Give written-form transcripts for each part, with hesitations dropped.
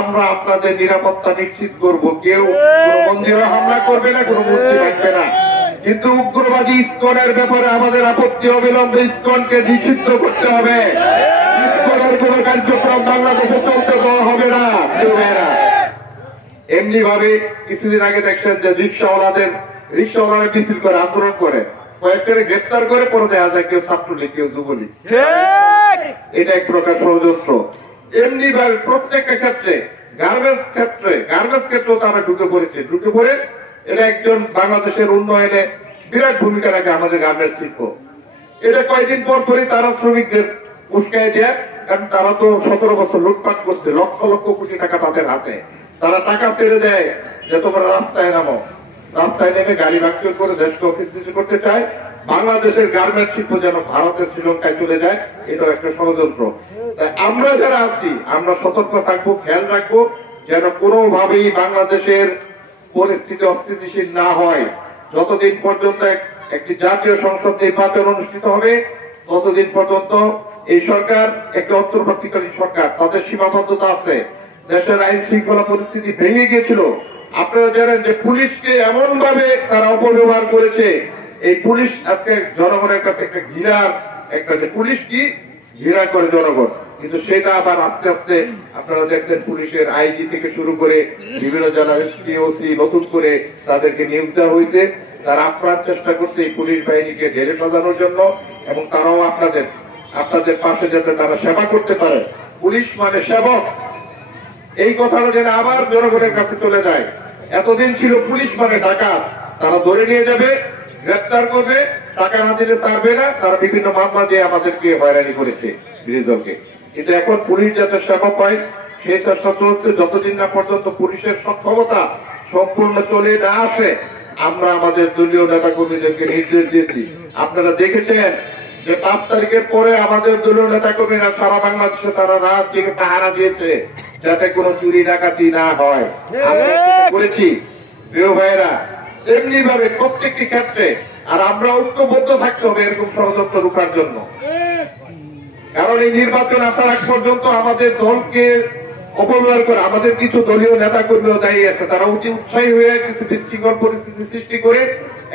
আমরা আপনাদের নিরাপত্তা নিশ্চিত করব। কেউ কোনো মন্দিরে হামলা করবে না, কোনো মূর্তি ভাঙবে না। কিন্তু উগ্রবাদী ইসকনের ব্যাপারে আমাদের আপত্তি, অবিলম্বে ইসকনকে নিষিদ্ধ করতে হবে। ইসকনের কোন কার্যক্রম বাংলাদেশে চলতে দেওয়া হবে না। এমনি ভাবে কিছুদিন আগে দেখছেন যে রিক্সাওয়ালারা মিছিল করে, আন্দোলন করে, কয়েকজনে গ্রেপ্তার করে, পরে দেখা যায় কেউ ছাত্রলীগ, কেউ যুবলীগ। এটা এক প্রকার ষড়যন্ত্র। এমনি ভাবে প্রত্যেকটা ক্ষেত্রে, গার্মেন্টস ক্ষেত্রেও তারা ঢুকে পড়ে। এটা একজন বাংলাদেশের উন্নয়নে বিরাট ভূমিকা রাখে আমাদের গার্মেন্টস শিল্প। এটা কয়েকদিন পরই তারা শ্রমিকদের উস্কায় দেয়, কারণ তারা তো 17 বছর লুটপাট করছে, লক্ষ লক্ষ কোটি টাকা তাদের হাতে। তারা টাকা ছেড়ে দেয় যে তোমরা রাস্তায় নামো, রাস্তায় নেমে গাড়ি ভাঙচুর করে দেশকে অস্থিতিশীল করতে চায়। বাংলাদেশের গার্মেন্টস শিল্প যেন ভারতের শ্রীলঙ্কায় চলে যায়, এটাও একটা ষড়যন্ত্র। তাই আমরা যারা আছি, আমরা সতর্ক থাকবো, খেয়াল রাখবো যেন কোনোভাবেই বাংলাদেশের পরিস্থিতি অস্থিতিশীল না হয়। যতদিন পর্যন্ত একটি জাতীয় সংসদ নির্বাচন অনুষ্ঠিত হবে, ততদিন পর্যন্ত এই সরকার একটি অন্তর্বর্তীকালীন সরকার, তাদের সীমাবদ্ধতা আছে। দেশের আইন শৃঙ্খলা পরিস্থিতি ভেঙে গিয়েছিল। আপনারা জানেন যে পুলিশকে এমন ভাবে তারা অপব্যবহার করেছে। এই পুলিশ আজকে জনগণের কাছে একটা ঘৃণার পুলিশ কি ঘৃণা করে জনগণ, কিন্তু সেটা আবার আস্তে আস্তে আপনারা দেখছেন পুলিশের আইজি থেকে শুরু করে বিভিন্ন জেলার এসপি, ওসি নতুন করে তাদেরকে নিয়োগ দেওয়া হয়েছে। তারা আপ্রাণ চেষ্টা করছে এই পুলিশ বাহিনীকে ঢেলে সাজানোর জন্য, এবং তারাও আপনাদের পাশে যাতে তারা সেবা করতে পারে। পুলিশ মানে সেবক, এই কথাটা যেন আবার জনগণের কাছে চলে যায়। এতদিন ছিল পুলিশ মানে ডাকাত, তারা ধরে নিয়ে যাবে, গ্রেপ্তার করবে, টাকা না দিলে ছাড়বে না। তারা বিভিন্ন মামলা দিয়ে আমাদেরকে হয়রানি করেছে বিরোধী দলকে। কিন্তু এখন পুলিশ যাতে সেবক হয় সেই চেষ্টা চলছে। যতদিন না পর্যন্ত পুলিশের সক্ষমতা সম্পূর্ণ চলে না আসে, আমরা আমাদের দলীয় নেতা কর্মীদেরকে নির্দেশ দিয়েছি। আপনারা দেখেছেন যে 5 তারিখের পরে আমাদের দলীয় নেতা কর্মীরা সারা বাংলাদেশে তারা রাত জেগে পাহারা দিয়েছে যাতে কোনো চুরি ডাকাতি না হয়। আমরা করেছি প্রিয় ভাইয়েরা, এমনি ভাবে প্রত্যেকটি ক্ষেত্রে। আর আমরা ঐক্যবদ্ধ থাকতে হবে এরকম ষড়যন্ত্র রুখার জন্য। কারণ এই নির্বাচন আসার আগ পর্যন্ত আমাদের দলকে অপব্যবহার করে আমাদের কিছু দলীয় নেতা কর্মীও দাঁড়িয়ে আছে। তারা উৎসাহী হয়ে কিছু বিশৃঙ্খল পরিস্থিতি সৃষ্টি করে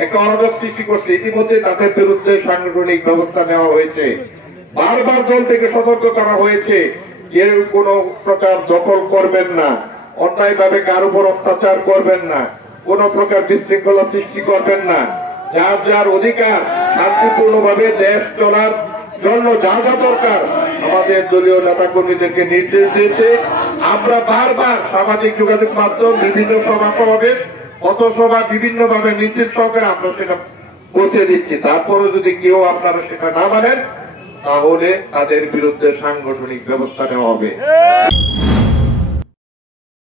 একটা অরাজক সৃষ্টি করছে। ইতিমধ্যে তাদের বিরুদ্ধে সাংগঠনিক ব্যবস্থা নেওয়া হয়েছে। বারবার দল থেকে সতর্ক করা হয়েছে, কেউ কোন প্রকার দখল করবেন না, অন্যায় ভাবে কার উপর অত্যাচার করবেন না, কোন প্রকার বিশৃঙ্খলা সৃষ্টি করবেন না। যার যার অধিকার শান্তিপূর্ণভাবে দেশ চলার জন্য যা যা দরকার আমাদের দলীয় নেতা কর্মীদেরকে নির্দেশ দিয়েছে। আমরা বারবার সামাজিক যোগাযোগ মাধ্যম, বিভিন্ন সভা সমাবেশ, পথসভা, বিভিন্ন ভাবে মিছিল সহকারে আমরা সেটা পৌঁছে দিচ্ছি। তারপরে যদি কেউ আপনারা সেটা না মানেন, তাহলে তাদের বিরুদ্ধে সাংগঠনিক ব্যবস্থা নেওয়া হবে।